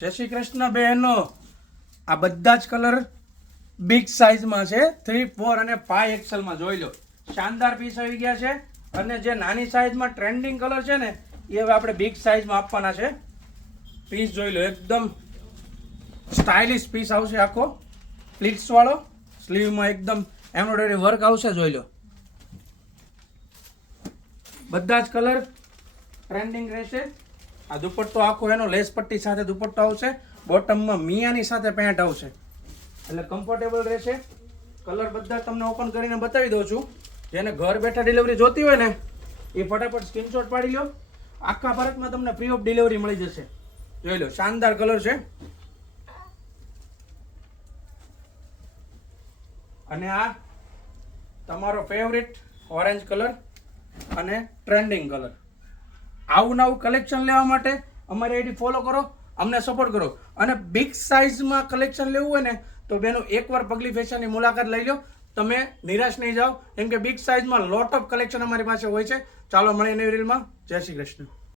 જય શ્રી કૃષ્ણ બહેનો, આ બધા જ કલર બિગ સાઇઝમાં છે, 3, 4 અને 5 એક્સેલમાં જોઈ લો. શાનદાર પીસ આવી ગયા છે. અને જે નાની સાઇઝમાં ટ્રેન્ડિંગ કલર છે ને એ હવે આપણે બિગ સાઇઝમાં આપવાના છે. પીસ જોઈ લો, એકદમ સ્ટાઇલિશ પીસ આવશે, આખો પ્લીટ્સ વાળો, સ્લીવમાં એકદમ એમ્બ્રોઇડરી વર્ક આવશે. જોઈ લો, બધા જ કલર ટ્રેન્ડિંગ રહેશે. આ દુપટ્ટો આખો એનો લેસ પટ્ટી સાથે દુપટ્ટો આવશે. બોટમમાં મિયાની સાથે પેન્ટ આવશે, એટલે કમ્ફર્ટેબલ રહેશે. કલર બધા તમને ઓપન કરીને બતાવી દઉં છું. જેને ઘર બેઠા ડિલિવરી જોતી હોય ને એ ફટાફટ સ્ક્રીનશોટ પાડી લો. આખા ભારતમાં તમને ફ્રી ઓફ ડિલિવરી મળી જશે. જોઈ લો, શાનદાર કલર છે. અને આ તમારો ફેવરિટ ઓરેન્જ કલર અને ટ્રેન્ડિંગ કલર. આવું નવું કલેક્શન લેવા માટે અમારી આઈડી ફોલો કરો, અમને સપોર્ટ કરો. અને બિગ સાઇઝમાં કલેક્શન લેવું હોય ને તો બેનો એકવાર પગલી ફેશનની મુલાકાત લઈ લો, તમે નિરાશ નહીં જાઓ. કેમ કે બિગ સાઇઝમાં લોટ ઓફ કલેક્શન અમારી પાસે હોય છે. ચાલો મળીએ નવી રીલમાં. જય શ્રી કૃષ્ણ.